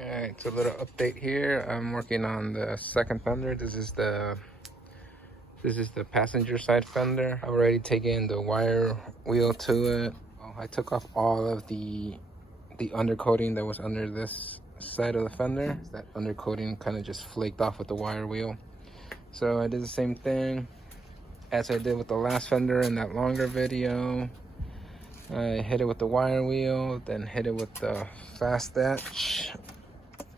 Alright, so a little update here. I'm working on the second fender. This is the passenger side fender. I've already taken the wire wheel to it. I took off all of the undercoating that was under this side of the fender. That undercoating kind of just flaked off with the wire wheel. So I did the same thing as I did with the last fender in that longer video. I hit it with the wire wheel, then hit it with the fast etch.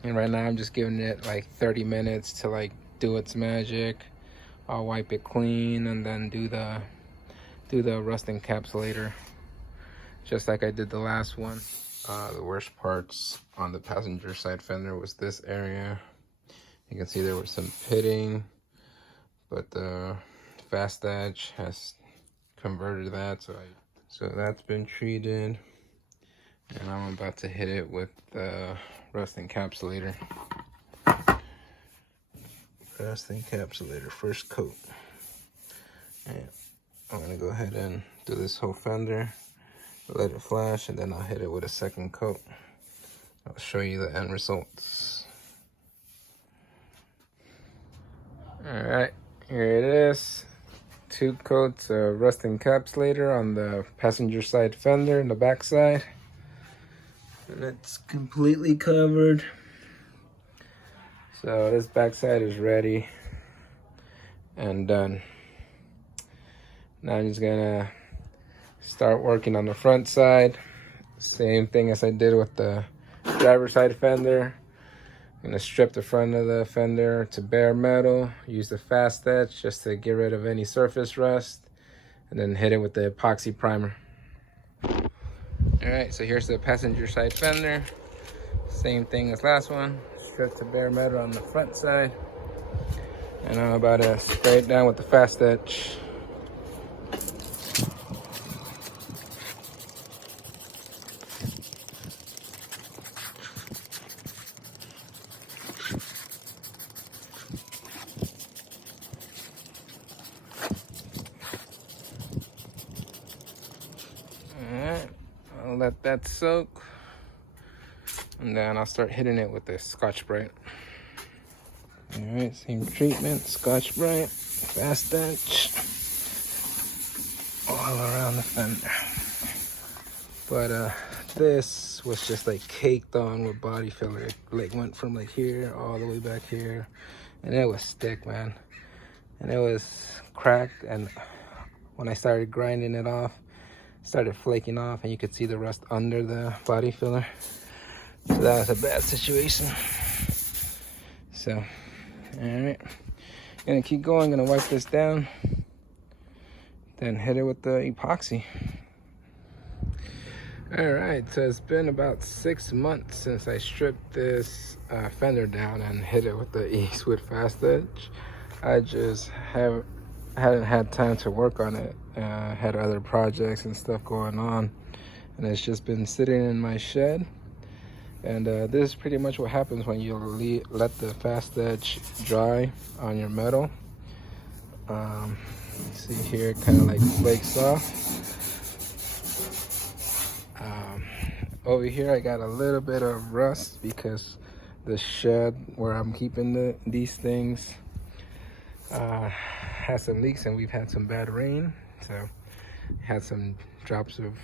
And right now I'm just giving it like 30 minutes to like do its magic. I'll wipe it clean and then do the rust encapsulator, just like I did the last one. The worst parts on the passenger side fender was this area. You can see there was some pitting, but the fast edge has converted that, so that's been treated. And I'm about to hit it with the rust encapsulator. Rust encapsulator, first coat. And I'm gonna go ahead and do this whole fender, let it flash, and then I'll hit it with a second coat. I'll show you the end results. Alright, here it is. 2 coats of rust encapsulator on the passenger side fender and the back side. And it's completely covered. So this backside is ready and done. Now I'm just gonna start working on the front side. Same thing as I did with the driver's side fender. I'm gonna strip the front of the fender to bare metal, use the fast etch just to get rid of any surface rust, and then hit it with the epoxy primer. Alright, so here's the passenger side fender. Same thing as last one. Strip to bare metal on the front side. And I'm about to spray it down with the fast etch. Alright, I'll let that soak. And then I'll start hitting it with the Scotch-Brite. Alright, same treatment, Scotch-Brite, fast etch, all around the fender. But this was just like caked on with body filler. It like went from like here all the way back here, and it was thick, man. And it was cracked, and when I started grinding it off, it started flaking off, and you could see the rust under the body filler. So that was a bad situation. So, alright. Gonna keep going, gonna wipe this down. Then hit it with the epoxy. Alright, so it's been about 6 months since I stripped this fender down and hit it with the Eastwood fast edge. I just hadn't had time to work on it. Had other projects and stuff going on. And it's just been sitting in my shed. And this is pretty much what happens when you let the fast edge dry on your metal. See here, it kind of like flakes off. Over here, I got a little bit of rust because the shed where I'm keeping these things has some leaks, and we've had some bad rain. So had some drops of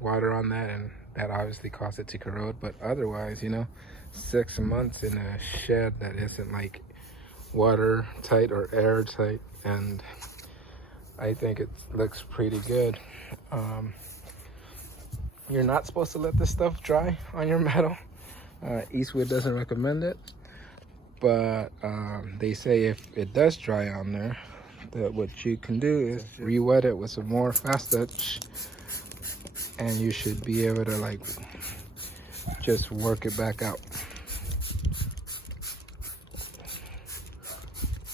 water on that, and that obviously caused it to corrode. But otherwise, you know, 6 months in a shed that isn't like watertight or airtight, and I think it looks pretty good. You're not supposed to let this stuff dry on your metal. Eastwood doesn't recommend it, but they say if it does dry on there, that what you can do is re-wet it with some more fast etch, and you should be able to like just work it back out.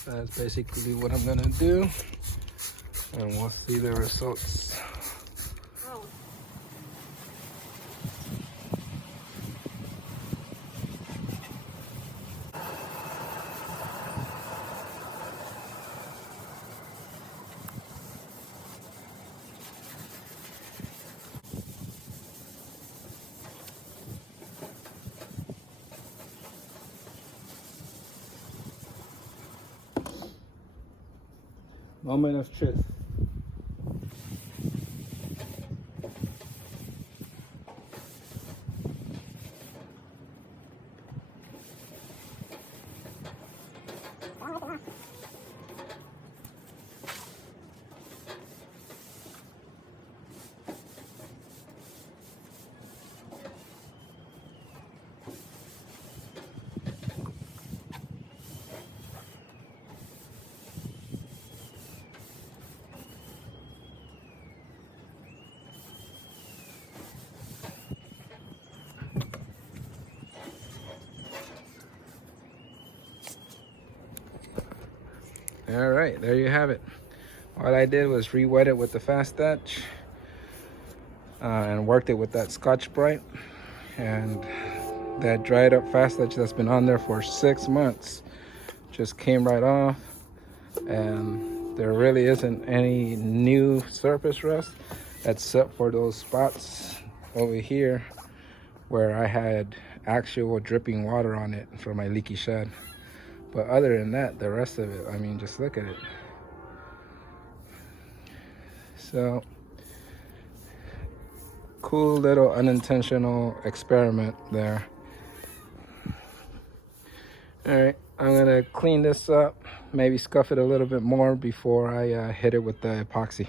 That's basically what I'm gonna do, and we'll see the results. Moment of truth. All right, there you have it. All I did was re-wet it with the fast etch and worked it with that Scotch-Brite, and that dried up fast etch that's been on there for 6 months just came right off, and there really isn't any new surface rust except for those spots over here where I had actual dripping water on it from my leaky shed. But other than that, the rest of it, I mean, just look at it. So, cool little unintentional experiment there. All right, I'm gonna clean this up, maybe scuff it a little bit more before I hit it with the epoxy.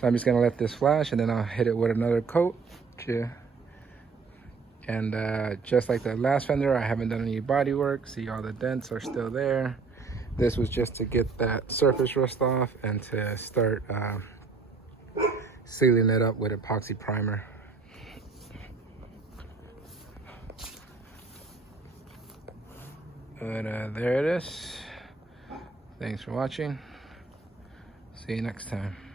So I'm just gonna let this flash, and then I'll hit it with another coat. And just like the last fender, I haven't done any body work. See, all the dents are still there. This was just to get that surface rust off and to start sealing it up with epoxy primer. But there it is. Thanks for watching. See you next time.